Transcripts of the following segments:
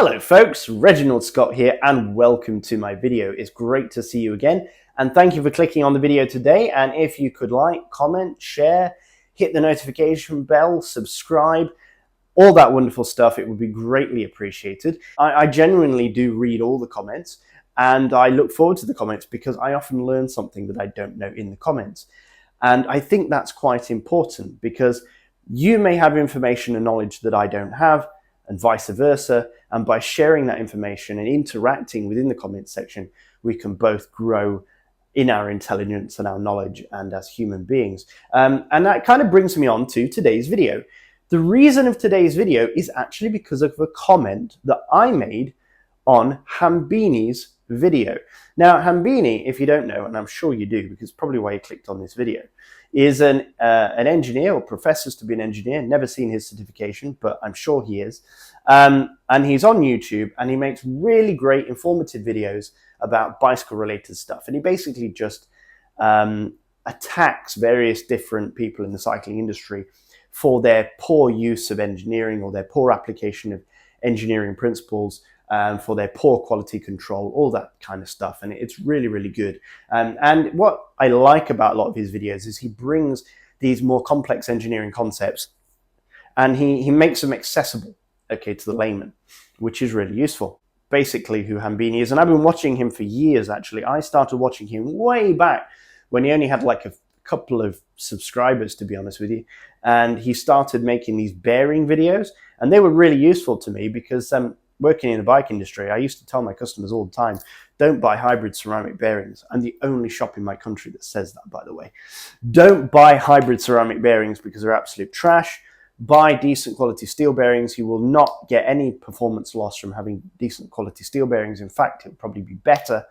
Hello folks, Reginald Scott here and welcome to my video. It's great to see you again and thank you for clicking on the video today. And if you could like, comment, share, hit the notification bell, subscribe, all that wonderful stuff, it would be greatly appreciated. I genuinely do read all the comments and I look forward to the comments because I often learn something that I don't know in the comments. And I think that's quite important because you may have information and knowledge that I don't have and vice versa. And by sharing that information and interacting within the comments section, we can both grow in our intelligence and our knowledge and as human beings. And that kind of brings me on to today's video. The reason of today's video is actually because of a comment that I made on Hambini's video. Now, Hambini, if you don't know, and I'm sure you do because probably why you clicked on this video, is an engineer or professes to be an engineer. Never seen his certification, but I'm sure he is. And he's on YouTube and he makes really great informative videos about bicycle related stuff. And he basically just attacks various different people in the cycling industry for their poor use of engineering or their poor application of engineering principles, for their poor quality control, all that kind of stuff. And it's really, really good. And what I like about a lot of his videos is he brings these more complex engineering concepts and he makes them accessible, okay, to the layman, which is really useful. Basically who Hambini is, and I've been watching him for years actually. I started watching him way back when he only had like a couple of subscribers, to be honest with you. And he started making these bearing videos and they were really useful to me because working in the bike industry, I used to tell my customers all the time, don't buy hybrid ceramic bearings. I'm the only shop in my country that says that, by the way. Don't buy hybrid ceramic bearings because they're absolute trash. Buy decent quality steel bearings. You will not get any performance loss from having decent quality steel bearings. In fact, it'll probably be better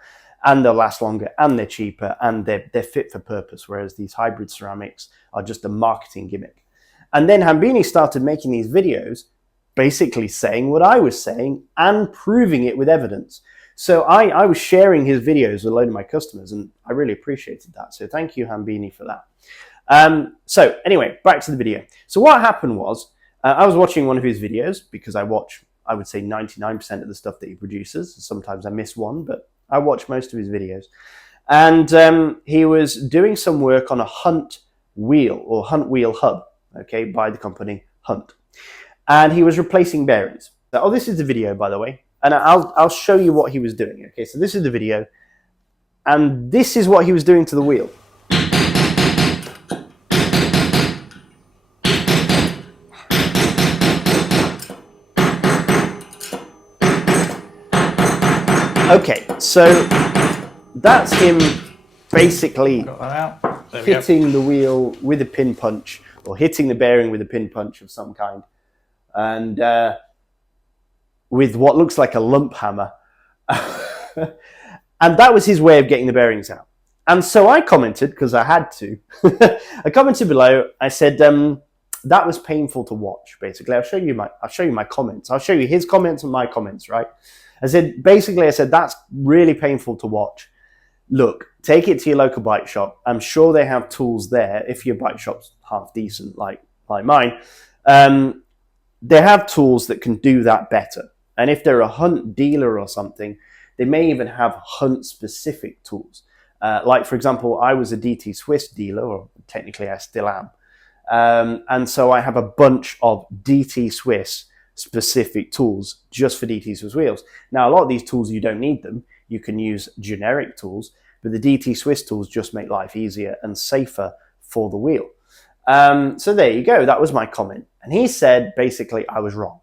and they'll last longer and they're cheaper and they're fit for purpose, whereas these hybrid ceramics are just a marketing gimmick. And then Hambini started making these videos basically saying what I was saying and proving it with evidence. So I was sharing his videos with a load of my customers and I really appreciated that. So thank you, Hambini, for that. So anyway, back to the video. So what happened was I was watching one of his videos because I watch, I would say 99% of the stuff that he produces. Sometimes I miss one, but I watch most of his videos. And he was doing some work on a Hunt wheel or Hunt wheel hub, okay, by the company Hunt. And he was replacing bearings. Oh, this is the video, by the way. And I'll show you what he was doing. Okay, so this is the video. And this is what he was doing to the wheel. Okay, so that's him basically hitting the wheel with a pin punch or hitting the bearing with a pin punch of some kind. And with what looks like a lump hammer. And that was his way of getting the bearings out. And so I commented, because I had to, I commented below, I said, that was painful to watch, basically. I'll show you my comments. I'll show you his comments and my comments, right? I said, that's really painful to watch. Look, take it to your local bike shop. I'm sure they have tools there, if your bike shop's half decent, like mine. They have tools that can do that better. And if they're a Hunt dealer or something, they may even have Hunt specific tools. Like for example, I was a DT Swiss dealer, or technically I still am. And so I have a bunch of DT Swiss specific tools just for DT Swiss wheels. Now, a lot of these tools, you don't need them. You can use generic tools, but the DT Swiss tools just make life easier and safer for the wheel. So there you go. That was my comment. And he said, basically, I was wrong.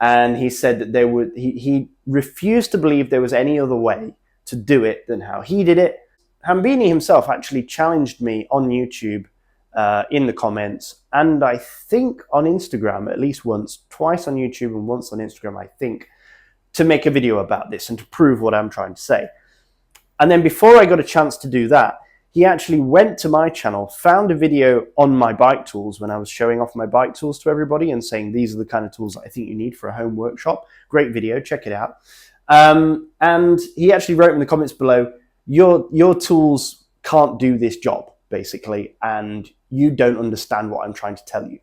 And he said that he refused to believe there was any other way to do it than how he did it. Hambini himself actually challenged me on YouTube in the comments. And I think on Instagram, at least once, twice on YouTube and once on Instagram, I think, to make a video about this and to prove what I'm trying to say. And then before I got a chance to do that, he actually went to my channel, found a video on my bike tools when I was showing off my bike tools to everybody and saying, these are the kind of tools that I think you need for a home workshop. Great video, check it out. And he actually wrote in the comments below, your tools can't do this job, basically, and you don't understand what I'm trying to tell you,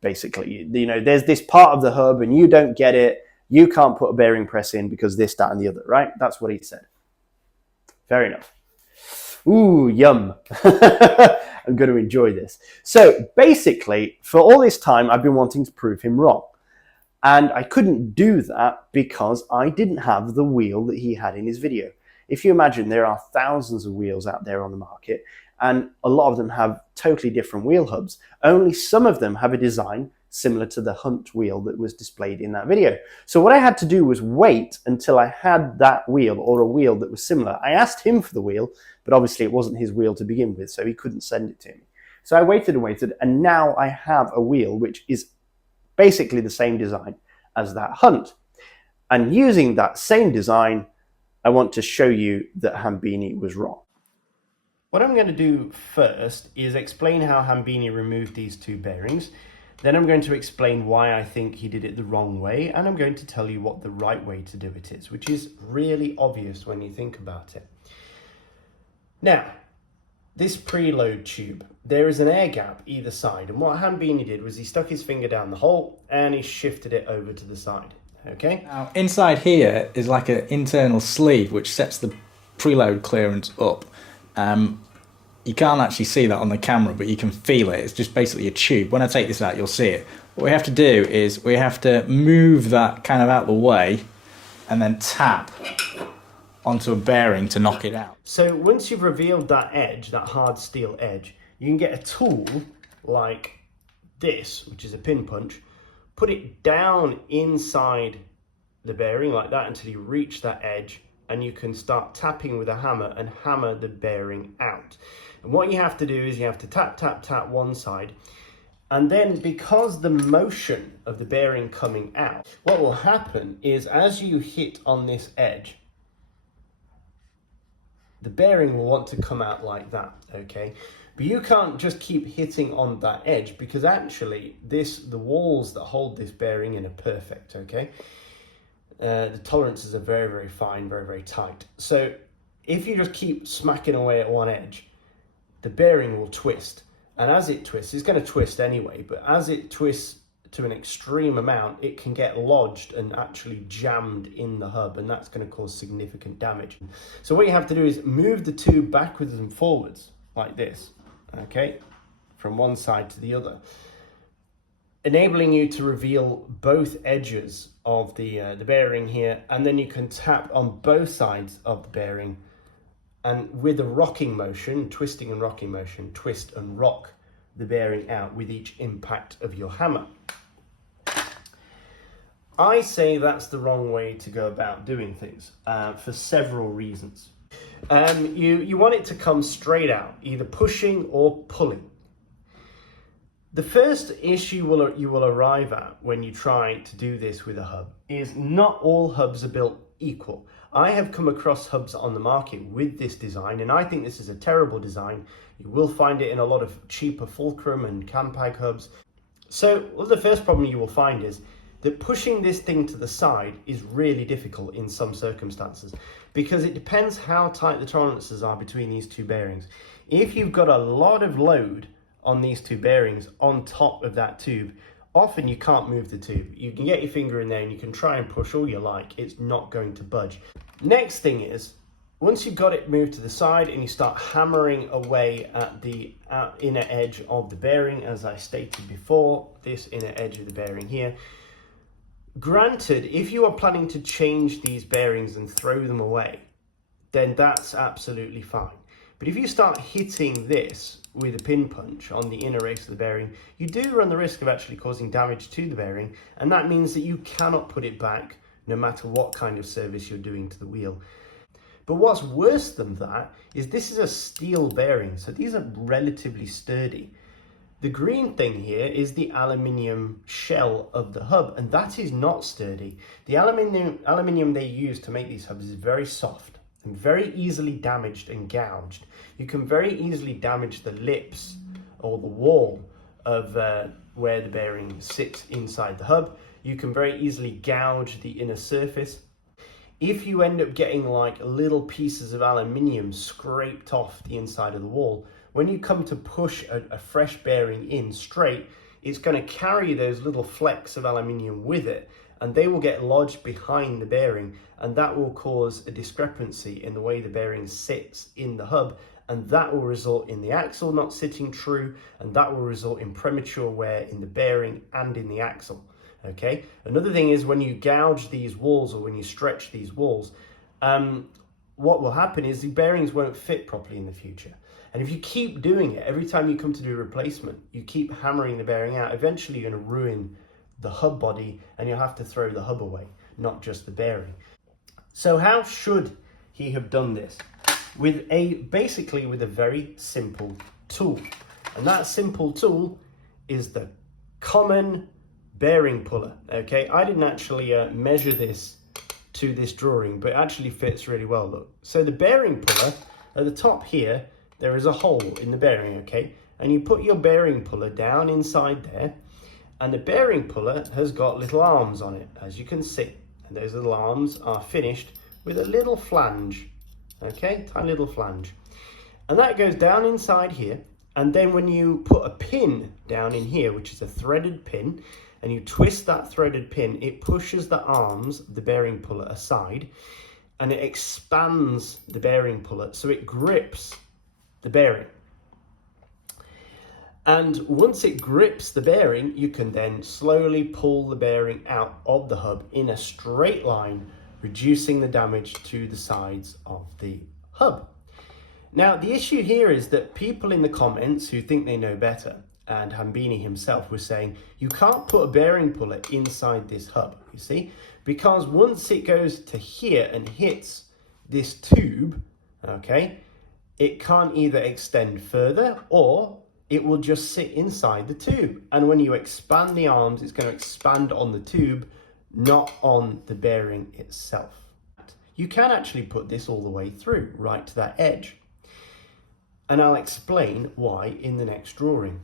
basically. You know, there's this part of the hub and you don't get it, you can't put a bearing press in because this, that, and the other, right? That's what he said. Fair enough. Ooh, yum. I'm going to enjoy this. So basically, for all this time, I've been wanting to prove him wrong. And I couldn't do that because I didn't have the wheel that he had in his video. If you imagine, there are thousands of wheels out there on the market, and a lot of them have totally different wheel hubs. Only some of them have a design similar to the Hunt wheel that was displayed in that video. So what I had to do was wait until I had that wheel, or a wheel that was similar. I asked him for the wheel, but obviously it wasn't his wheel to begin with, so he couldn't send it to me. So I waited and waited, and now I have a wheel which is basically the same design as that Hunt. And using that same design, I want to show you that Hambini was wrong. What I'm going to do first is explain how Hambini removed these two bearings. Then I'm going to explain why I think he did it the wrong way, and I'm going to tell you what the right way to do it is, which is really obvious when you think about it. Now, this preload tube, there is an air gap either side, and what Hambini did was he stuck his finger down the hole and he shifted it over to the side. Okay. Now, inside here is like an internal sleeve which sets the preload clearance up. You can't actually see that on the camera, but you can feel it. It's just basically a tube. When I take this out, you'll see it. What we have to do is we have to move that kind of out of the way and then tap onto a bearing to knock it out. So once you've revealed that edge, that hard steel edge, you can get a tool like this, which is a pin punch, put it down inside the bearing like that until you reach that edge, and you can start tapping with a hammer and hammer the bearing out. And what you have to do is you have to tap, tap, tap one side, and then because the motion of the bearing coming out, what will happen is as you hit on this edge, the bearing will want to come out like that, okay? But you can't just keep hitting on that edge, because actually the walls that hold this bearing in are perfect, okay? The tolerances are very, very fine, very, very tight. So if you just keep smacking away at one edge, the bearing will twist. And as it twists, it's going to twist anyway, but as it twists to an extreme amount, it can get lodged and actually jammed in the hub, and that's going to cause significant damage. So what you have to do is move the tube backwards and forwards like this, okay, from one side to the other, enabling you to reveal both edges of the bearing here, and then you can tap on both sides of the bearing, and with a rocking motion, twisting and rocking motion, twist and rock the bearing out with each impact of your hammer. I say that's the wrong way to go about doing things for several reasons. You want it to come straight out, either pushing or pulling. The first issue you will arrive at when you try to do this with a hub is not all hubs are built equal. I have come across hubs on the market with this design, and I think this is a terrible design. You will find it in a lot of cheaper Fulcrum and Campag hubs. So the first problem you will find is that pushing this thing to the side is really difficult in some circumstances, because it depends how tight the tolerances are between these two bearings. If you've got a lot of load on these two bearings on top of that tube, often you can't move the tube. You can get your finger in there and you can try and push all you like, it's not going to budge. Next thing is, once you've got it moved to the side and you start hammering away at the inner edge of the bearing, as I stated before, this inner edge of the bearing here, granted, if you are planning to change these bearings and throw them away, then that's absolutely fine. But if you start hitting this with a pin punch on the inner race of the bearing, you do run the risk of actually causing damage to the bearing, and that means that you cannot put it back no matter what kind of service you're doing to the wheel. But what's worse than that is this is a steel bearing, so these are relatively sturdy. The green thing here is the aluminium shell of the hub, and that is not sturdy. The aluminium they use to make these hubs is very soft and very easily damaged and gouged. You can very easily damage the lips or the wall of where the bearing sits inside the hub. You can very easily gouge the inner surface. If you end up getting like little pieces of aluminium scraped off the inside of the wall, when you come to push a fresh bearing in straight, it's going to carry those little flecks of aluminium with it, and they will get lodged behind the bearing, and that will cause a discrepancy in the way the bearing sits in the hub, and that will result in the axle not sitting true, and that will result in premature wear in the bearing and in the axle. Okay. Another thing is when you gouge these walls or when you stretch these walls, what will happen is the bearings won't fit properly in the future. And if you keep doing it, every time you come to do a replacement, you keep hammering the bearing out, eventually you're going to ruin the hub body and you'll have to throw the hub away, not just the bearing. So how should he have done this? Basically with a very simple tool. And that simple tool is the common bearing puller. Okay, I didn't actually measure this to this drawing, but it actually fits really well, look. So the bearing puller, at the top here, there is a hole in the bearing, okay? And you put your bearing puller down inside there, and the bearing puller has got little arms on it, as you can see. And those little arms are finished with a little flange, okay? Tiny little flange. And that goes down inside here, and then when you put a pin down in here, which is a threaded pin, and you twist that threaded pin, it pushes the arms of the bearing puller aside, and it expands the bearing puller so it grips the bearing. And once it grips the bearing, you can then slowly pull the bearing out of the hub in a straight line, reducing the damage to the sides of the hub. Now, the issue here is that people in the comments who think they know better, and Hambini himself was saying, you can't put a bearing puller inside this hub, you see, because once it goes to here and hits this tube, okay, it can't either extend further or it will just sit inside the tube. And when you expand the arms, it's going to expand on the tube, not on the bearing itself. You can actually put this all the way through, right to that edge. And I'll explain why in the next drawing.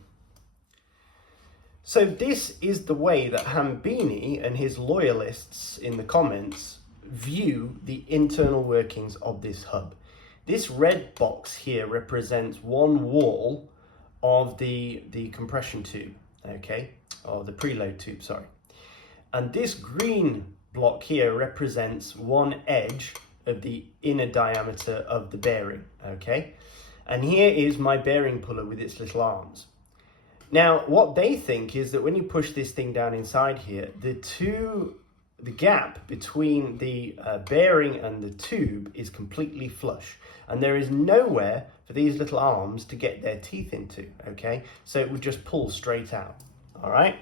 So this is the way that Hambini and his loyalists in the comments view the internal workings of this hub. This red box here represents one wall of the compression tube, okay, or the preload tube, sorry. And this green block here represents one edge of the inner diameter of the bearing, okay. And here is my bearing puller with its little arms. Now, what they think is that when you push this thing down inside here, the gap between the bearing and the tube is completely flush. And there is nowhere for these little arms to get their teeth into, okay? So it would just pull straight out, all right?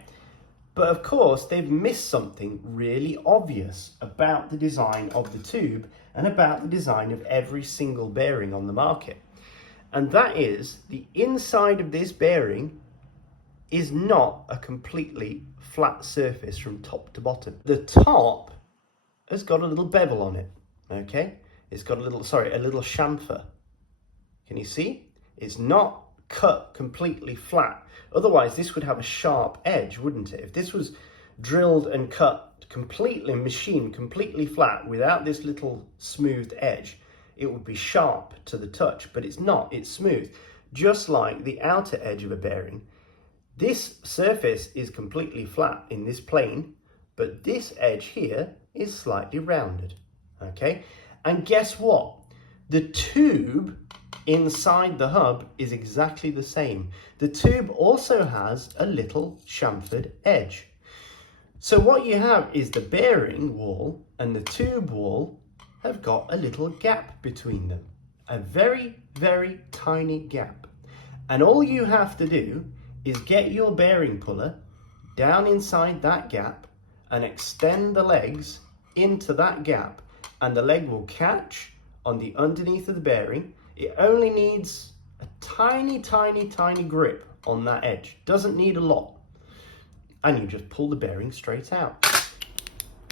But of course, they've missed something really obvious about the design of the tube and about the design of every single bearing on the market. And that is the inside of this bearing is not a completely flat surface from top to bottom. The top has got a little bevel on it, okay? It's got a little chamfer. Can you see? It's not cut completely flat. Otherwise, this would have a sharp edge, wouldn't it? If this was drilled and cut completely, machined completely flat without this little smoothed edge, it would be sharp to the touch, but it's not, it's smooth. Just like the outer edge of a bearing, this surface is completely flat in this plane, but this edge here is slightly rounded, okay? And guess what? The tube inside the hub is exactly the same. The tube also has a little chamfered edge. So what you have is the bearing wall and the tube wall have got a little gap between them. A very, very tiny gap. And all you have to do is get your bearing puller down inside that gap and extend the legs into that gap, and the leg will catch on the underneath of the bearing. It only needs a tiny, tiny, tiny grip on that edge. Doesn't need a lot. And you just pull the bearing straight out.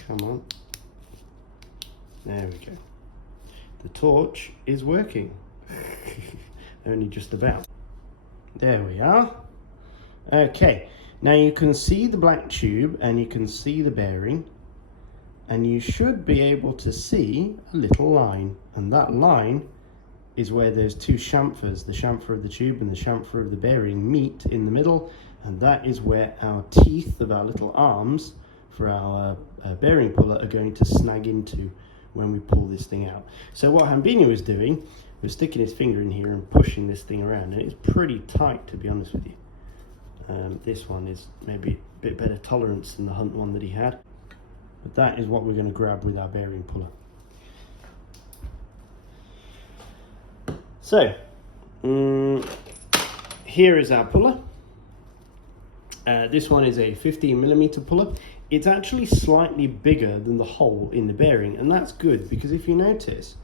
Come on. There we go. The torch is working. Only just about. There we are. Okay, now you can see the black tube and you can see the bearing, and you should be able to see a little line, and that line is where those two chamfers, the chamfer of the tube and the chamfer of the bearing, meet in the middle, and that is where our teeth of our little arms for our bearing puller are going to snag into when we pull this thing out. So what Hambini was doing was sticking his finger in here and pushing this thing around, and it's pretty tight, to be honest with you. This one is maybe a bit better tolerance than the Hunt one that he had, but that is what we're going to grab with our bearing puller. So here is our puller. This one is a 15mm puller. It's actually slightly bigger than the hole in the bearing, and that's good because if you notice,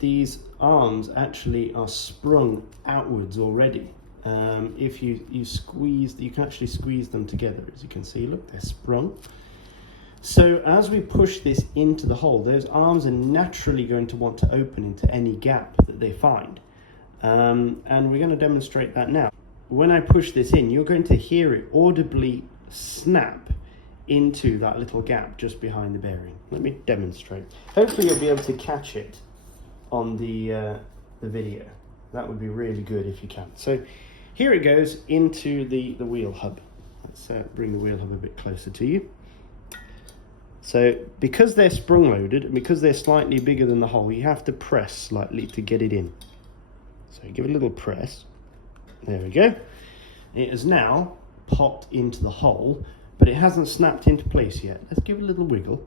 these arms actually are sprung outwards already. If you squeeze, you can actually squeeze them together. As you can see, look, they're sprung. So as we push this into the hole, those arms are naturally going to want to open into any gap that they find. And we're going to demonstrate that now. When I push this in, you're going to hear it audibly snap into that little gap just behind the bearing. Let me demonstrate. Hopefully you'll be able to catch it on the video. That would be really good if you can. So here it goes into the wheel hub. Let's bring the wheel hub a bit closer to you. So because they're sprung loaded and because they're slightly bigger than the hole, you have to press slightly to get it in. So give it a little press. There we go. It has now popped into the hole, but it hasn't snapped into place yet. Let's give it a little wiggle.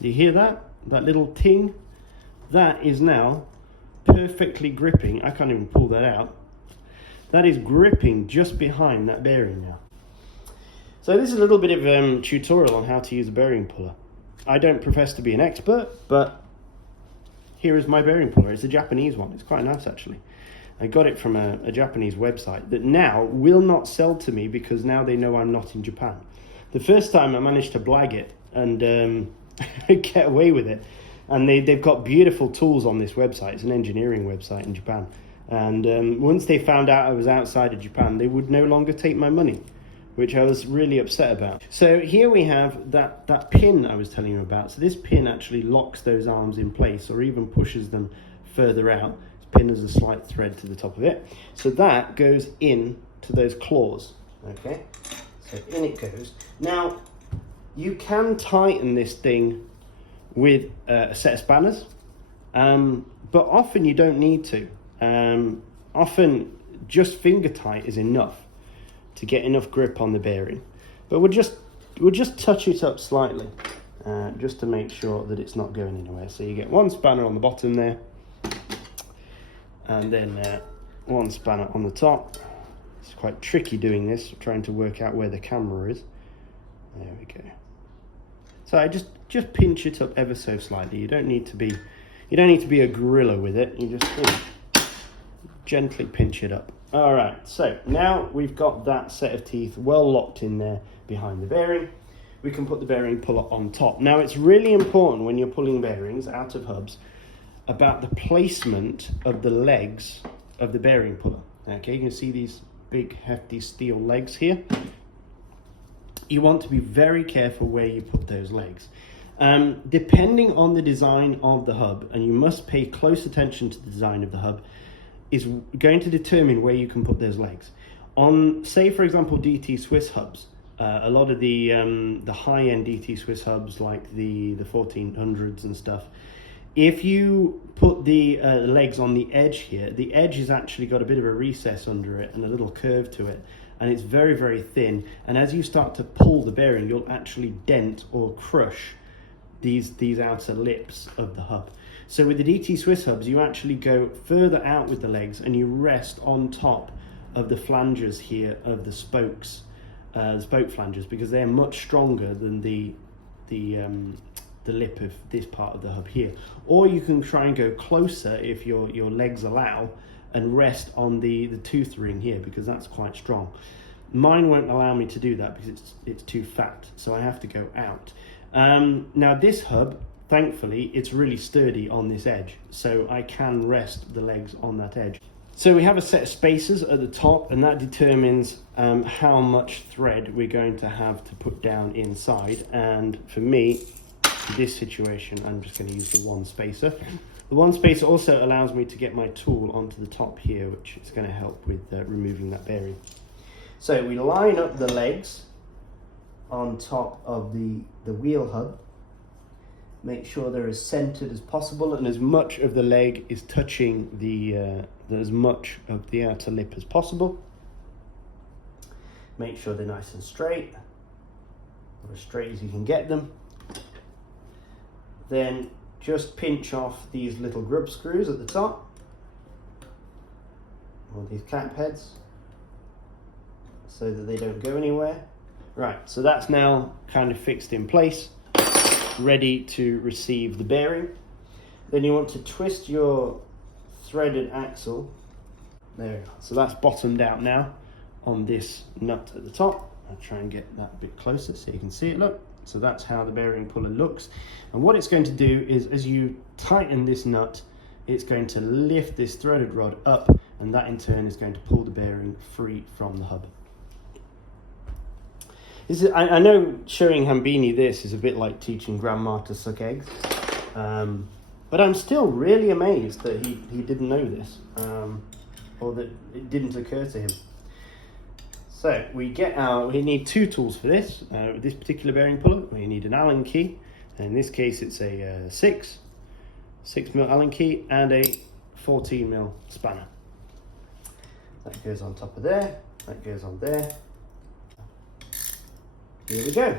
Do you hear that? That little ting? That is now perfectly gripping. I can't even pull that out. That is gripping just behind that bearing now. So this is a little bit of a tutorial on how to use a bearing puller. I don't profess to be an expert, but here is my bearing puller. It's a Japanese one. It's quite nice actually. I got it from a Japanese website that now will not sell to me because now they know I'm not in Japan. The first time I managed to blag it and get away with it. And they've got beautiful tools on this website. It's an engineering website in Japan. And once they found out I was outside of Japan, they would no longer take my money, which I was really upset about. So here we have that pin I was telling you about. So this pin actually locks those arms in place or even pushes them further out. This pin has a slight thread to the top of it. So that goes in to those claws, okay? So in it goes. Now, you can tighten this thing with a set of spanners, but often you don't need to. Often just finger tight is enough to get enough grip on the bearing, but we'll just touch it up slightly just to make sure that it's not going anywhere. So you get one spanner on the bottom there, and then one spanner on the top. It's quite tricky doing this, trying to work out where the camera is. There we go. So I just pinch it up ever so slightly. You don't need to be a gorilla with it. You just gently pinch it up. All right. So now we've got that set of teeth well locked in there behind the bearing. We can put the bearing puller on top. Now it's really important when you're pulling bearings out of hubs about the placement of the legs of the bearing puller. Okay, you can see these big hefty steel legs here. You want to be very careful where you put those legs. Depending on the design of the hub, and you must pay close attention to the design of the hub, is going to determine where you can put those legs. On, say for example, DT Swiss hubs, a lot of the high-end DT Swiss hubs like the 1400s and stuff, if you put the legs on the edge here, the edge has actually got a bit of a recess under it and a little curve to it, and it's very, very thin, and as you start to pull the bearing, you'll actually dent or crush these outer lips of the hub. So with the DT Swiss hubs, you actually go further out with the legs and you rest on top of the flanges here of the spokes, the spoke flanges, because they're much stronger than the lip of this part of the hub here. Or you can try and go closer if your legs allow and rest on the tooth ring here, because that's quite strong. Mine won't allow me to do that because it's too fat, so I have to go out. Now this hub, thankfully, it's really sturdy on this edge, so I can rest the legs on that edge. So we have a set of spacers at the top, and that determines how much thread we're going to have to put down inside. And for me, this situation, I'm just going to use the one spacer. The one spacer also allows me to get my tool onto the top here, which is going to help with removing that bearing. So we line up the legs on top of the wheel hub. Make sure they're as centered as possible, and as much of the leg is touching as much of the outer lip as possible. Make sure they're nice and straight, or as straight as you can get them. Then just pinch off these little grub screws at the top, or these cap heads, so that they don't go anywhere. Right, so that's now kind of fixed in place, ready to receive the bearing. Then you want to twist your threaded axle. There, so that's bottomed out now on this nut at the top. I'll try and get that a bit closer so you can see it. Look, so that's how the bearing puller looks. And what it's going to do is, as you tighten this nut, it's going to lift this threaded rod up, and that in turn is going to pull the bearing free from the hub. I know showing Hambini this is a bit like teaching grandma to suck eggs, but I'm still really amazed that he didn't know this, or that it didn't occur to him. So we need two tools for this. This particular bearing puller, we need an Allen key, and in this case it's a 6mm Allen key and a 14mm spanner. That goes on top of there, that goes on there. Here we go.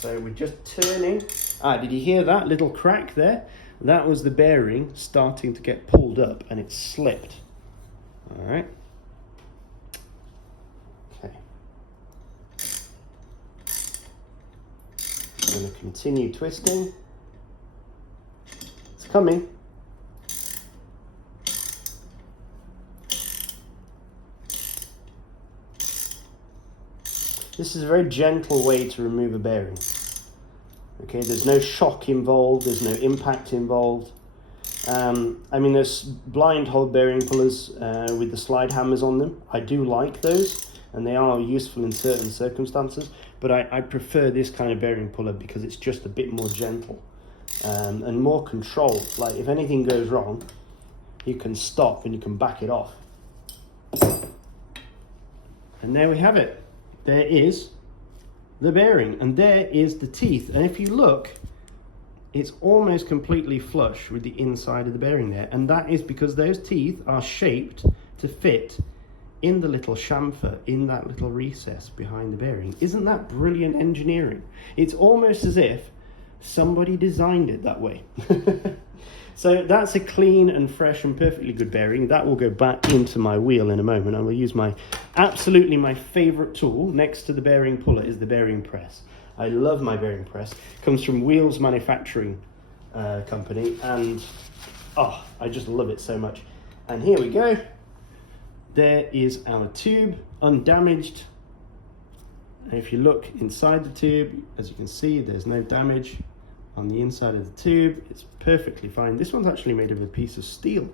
So we're just turning. Did you hear that little crack there? That was the bearing starting to get pulled up, and it slipped. All right. Okay. I'm going to continue twisting. It's coming. This is a very gentle way to remove a bearing. Okay, there's no shock involved, there's no impact involved. I mean, there's blind hole bearing pullers with the slide hammers on them. I do like those, and they are useful in certain circumstances, but I prefer this kind of bearing puller because it's just a bit more gentle and more controlled. Like, if anything goes wrong, you can stop and you can back it off. And there we have it. There is the bearing, and there is the teeth. And if you look, it's almost completely flush with the inside of the bearing there. And that is because those teeth are shaped to fit in the little chamfer, in that little recess behind the bearing. Isn't that brilliant engineering? It's almost as if somebody designed it that way. So that's a clean and fresh and perfectly good bearing. That will go back into my wheel in a moment. I will use my favorite tool next to the bearing puller is the bearing press. I love my bearing press. It comes from Wheels Manufacturing Company, and I just love it so much. And here we go. There is our tube, undamaged. And if you look inside the tube, as you can see, there's no damage on the inside of the tube. It's perfectly fine. This one's actually made of a piece of steel,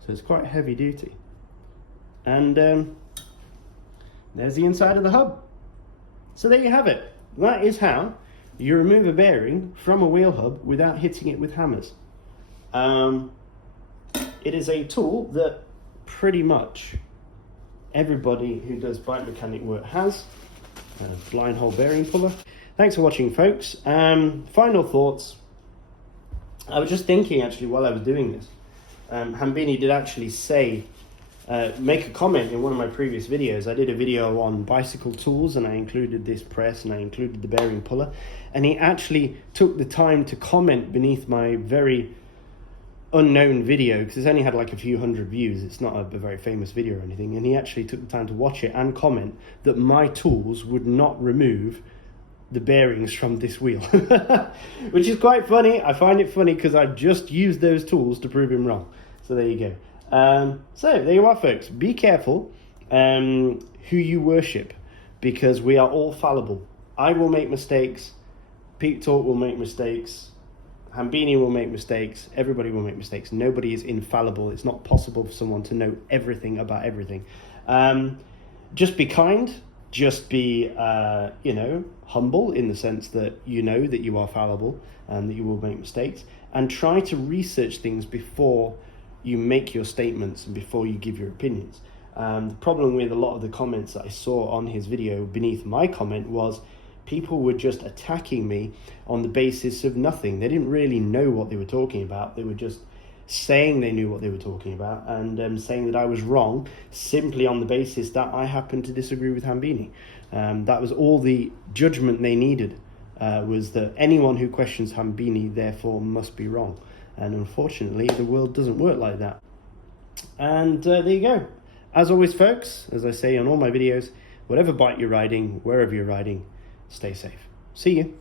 so it's quite heavy duty. And there's the inside of the hub. So there you have it. That is how you remove a bearing from a wheel hub without hitting it with hammers. It is a tool that pretty much everybody who does bike mechanic work has. A blind hole bearing puller. Thanks for watching, folks. Final thoughts. I was just thinking, actually, while I was doing this, Hambini did actually say, make a comment in one of my previous videos. I did a video on bicycle tools, and I included this press, and I included the bearing puller. And he actually took the time to comment beneath my very unknown video, because it's only had like a few hundred views. It's not a very famous video or anything. And he actually took the time to watch it and comment that my tools would not remove the bearings from this wheel, which is quite funny. I find it funny because I've just used those tools to prove him wrong. So there you go. So there you are, folks. Be careful who you worship, because we are all fallible. I will make mistakes. Pete Talk will make mistakes. Hambini will make mistakes. Everybody will make mistakes. Nobody is infallible. It's not possible for someone to know everything about everything. Just be kind. just be, humble in the sense that you know that you are fallible and that you will make mistakes, and try to research things before you make your statements and before you give your opinions. The problem with a lot of the comments that I saw on his video beneath my comment was people were just attacking me on the basis of nothing. They didn't really know what they were talking about. They were just saying they knew what they were talking about and saying that I was wrong simply on the basis that I happened to disagree with Hambini. That was all the judgment they needed, was that anyone who questions Hambini therefore must be wrong. And unfortunately, the world doesn't work like that. And there you go. As always, folks, as I say on all my videos, whatever bike you're riding, wherever you're riding, stay safe. See you.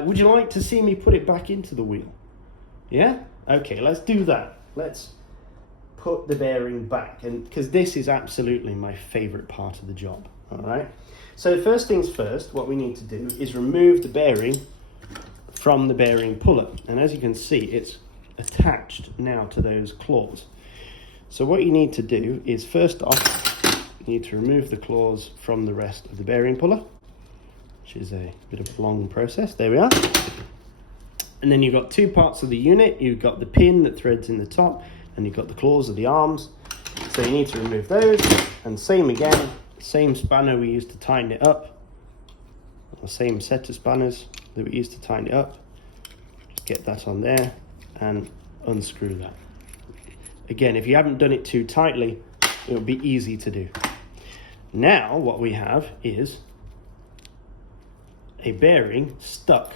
Would you like to see me put it back into the wheel? Yeah? Okay, let's do that. Let's put the bearing back, and because this is absolutely my favorite part of the job. All right. So first things first, what we need to do is remove the bearing from the bearing puller. And as you can see, it's attached now to those claws. So what you need to do is, first off, you need to remove the claws from the rest of the bearing puller, which is a bit of a long process. There we are. And then you've got two parts of the unit. You've got the pin that threads in the top, and you've got the claws of the arms. So you need to remove those. And same again, same spanner we used to tighten it up, the same set of spanners that we used to tighten it up. Just get that on there and unscrew that. Again, if you haven't done it too tightly, it'll be easy to do. Now what we have is a bearing stuck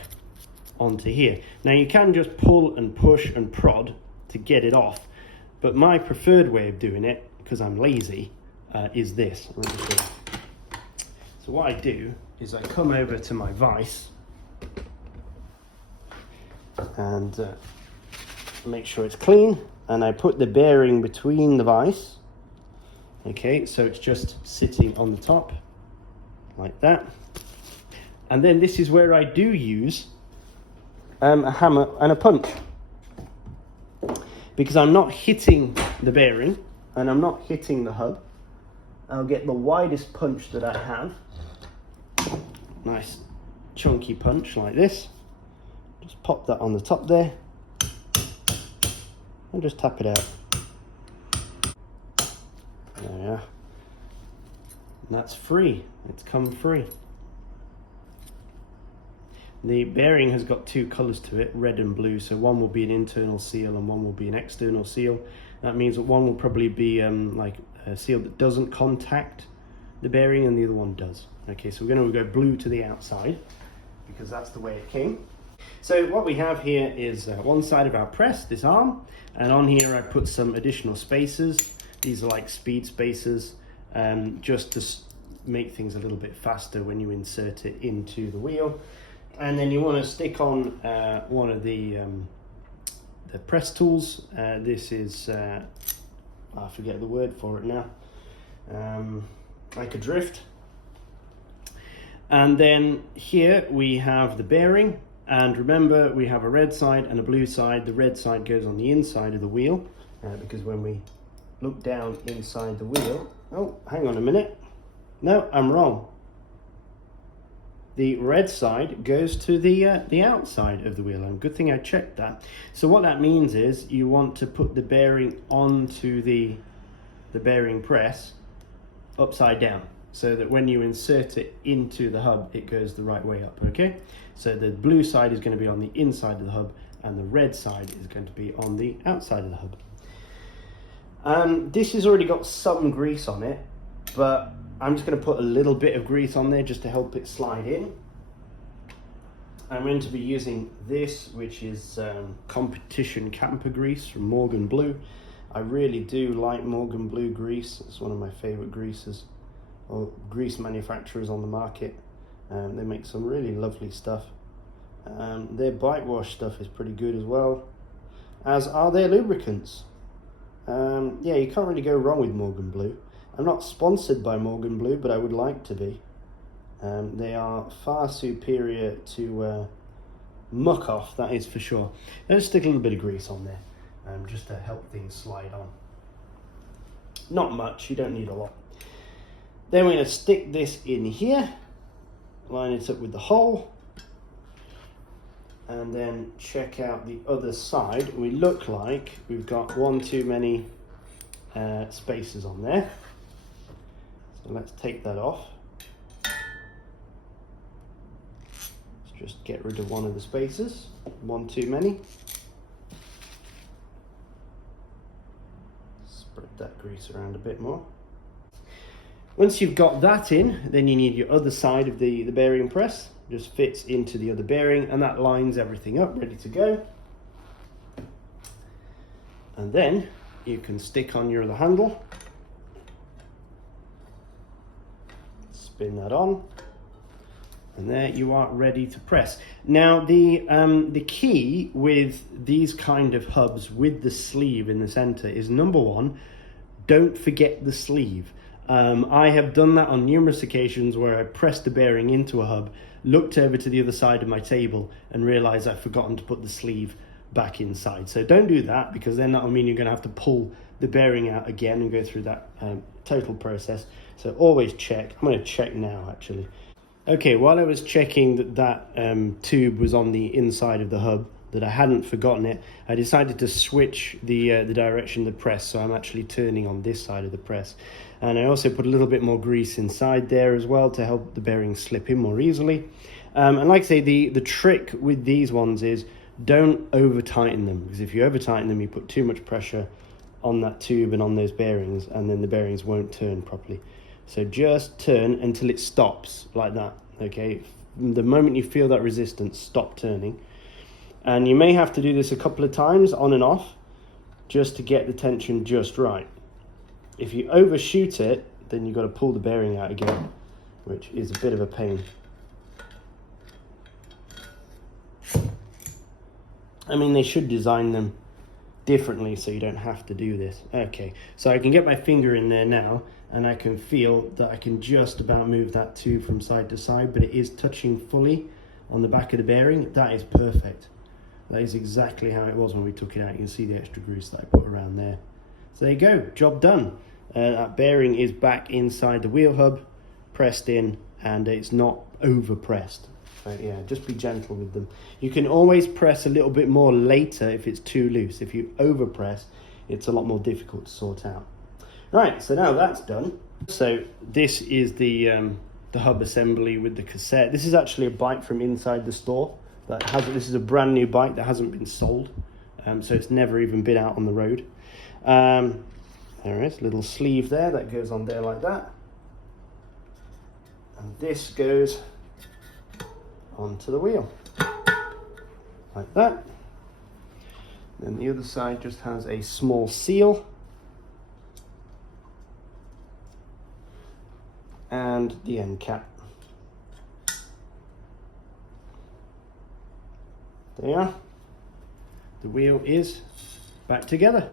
onto here. Now you can just pull and push and prod to get it off, but my preferred way of doing it, because I'm lazy, is this. So what I do is I come over to my vise and make sure it's clean, and I put the bearing between the vise. Okay, so it's just sitting on the top like that. And then this is where I do use a hammer and a punch, because I'm not hitting the bearing and I'm not hitting the hub. I'll get the widest punch that I have. Nice chunky punch like this. Just pop that on the top there and just tap it out. There we are. And that's free. It's come free. The bearing has got two colours to it, red and blue, so one will be an internal seal and one will be an external seal. That means that one will probably be like a seal that doesn't contact the bearing and the other one does. Okay, so we're going to go blue to the outside because that's the way it came. So what we have here is one side of our press, this arm, and on here I put some additional spacers. These are like speed spacers, just to make things a little bit faster when you insert it into the wheel. And then you want to stick on one of the press tools. This is, I forget the word for it now, like a drift. And then here we have the bearing. And remember, we have a red side and a blue side. The red side goes on the inside of the wheel, because when we look down inside the wheel, oh, hang on a minute. No, I'm wrong. The red side goes to the outside of the wheel, and good thing I checked that. So what that means is you want to put the bearing onto the bearing press upside down, so that when you insert it into the hub, it goes the right way up, okay? So the blue side is going to be on the inside of the hub, and the red side is going to be on the outside of the hub. This has already got some grease on it, but I'm just going to put a little bit of grease on there just to help it slide in. I'm going to be using this, which is competition camper grease from Morgan Blue. I really do like Morgan Blue grease. It's one of my favorite greases, or grease manufacturers on the market. They make some really lovely stuff. Their bike wash stuff is pretty good as well, as are their lubricants. Yeah, you can't really go wrong with Morgan Blue. I'm not sponsored by Morgan Blue, but I would like to be. They are far superior to Muck Off, that is for sure. Let's stick a little bit of grease on there, just to help things slide on. Not much, you don't need a lot. Then we're going to stick this in here, line it up with the hole, and then check out the other side. We look like we've got one too many spaces on there. So let's take that off. Let's just get rid of one of the spaces, one too many. Spread that grease around a bit more. Once you've got that in, then you need your other side of the bearing press. Just fits into the other bearing, and that lines everything up, ready to go. And then you can stick on your other handle, spin that on, and there you are, ready to press. Now the key with these kind of hubs with the sleeve in the center is, number one, don't forget the sleeve. I have done that on numerous occasions where I pressed the bearing into a hub, looked over to the other side of my table and realized I've forgotten to put the sleeve back inside. So don't do that, because then that will mean you're going to have to pull the bearing out again and go through that total process. So always check. I'm going to check now actually. Okay, while I was checking that tube was on the inside of the hub, that I hadn't forgotten it, I decided to switch the direction of the press, so I'm actually turning on this side of the press. And I also put a little bit more grease inside there as well to help the bearings slip in more easily. And like I say, the trick with these ones is don't over tighten them, because if you over tighten them, you put too much pressure on that tube and on those bearings, and then the bearings won't turn properly. So just turn until it stops like that, okay? The moment you feel that resistance, stop turning. And you may have to do this a couple of times on and off just to get the tension just right. If you overshoot it, then you've got to pull the bearing out again, which is a bit of a pain. I mean, they should design them differently so you don't have to do this. Okay, so I can get my finger in there now, and I can feel that I can just about move that tube from side to side, but it is touching fully on the back of the bearing. That is perfect. That is exactly how it was when we took it out. You can see the extra grease that I put around there. So there you go, job done. That bearing is back inside the wheel hub, pressed in, and it's not over pressed. But yeah, just be gentle with them. You can always press a little bit more later if it's too loose. If you over press, it's a lot more difficult to sort out. Right, so now that's done. So this is the hub assembly with the cassette. This is actually a bike from inside the store. This is a brand new bike that hasn't been sold, so it's never even been out on the road. There is a little sleeve there that goes on there like that, and this goes onto the wheel like that. Then the other side just has a small seal and the end cap. There you are. The wheel is back together.